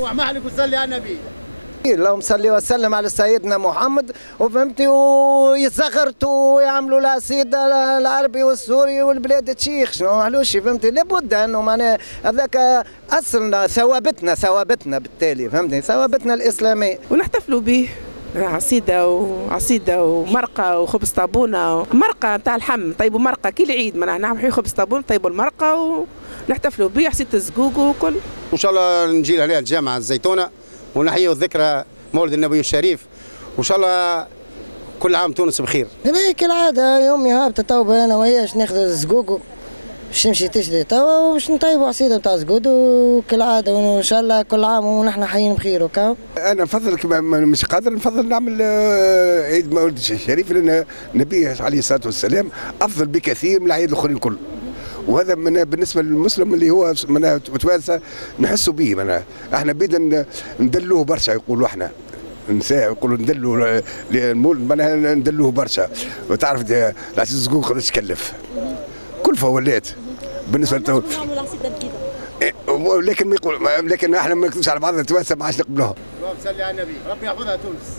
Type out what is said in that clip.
روح محلك وصلي على النبي. اللهم صل وسلم على سيدنا محمد. وفهمتي ويزغرت ويعملوا لها سيدة العربي والسوري والبلاد تشيخ شنو معلوش فهمتي. لابد انه معناها هذاك اصلنا ثوابتنا بالتالي فهمتني ثوابتنا الاسلاميه ونحتفلوا به. عصيده ومرقه وخبز طابونه مرقه نتاع اللحم طيبوا مرقه كي العيد نعملوا خبز طابونه طيبوا المرقه ونحتفلوا به عصيده الزقوق وكل. ان شاء الله نجي عليها الجامعه الزيتونه ونحيوا ذكرى مولد النبي الشريف وان شاء الله كل عام تونس بخير. كالعاده يومي هابطه توبه انا وياش ناخذ الزقوق باش نمشي تشري توا وباش نطيبوا عصيده نتاع زقود وكالعاده وان شاء الله كل عام ونحن حيين بخير وكا. انا نفضل كما مش قادر نفضل نعمل عيد مولد الشريف لان النبي عليه الصلاه والسلام افضل بكثير من العيد الاخرين الكل. وهذا بالنسبه للمسلم اللي هو متوانسه نحسوا به احنا بيدنا ندلوه برشا يقولوا احنا نساء يقولوا ندلوا المولد ندلوه برشا. وتعرف العسيس الزقوق قداش تكلف كلفه ولات بالنسبه له لكن ما يقول لكن احنا ما نكذبش على بعضنا توانسه ما عادش نقبلوها. اللهم صل على النبي ربي يحفظها تونس.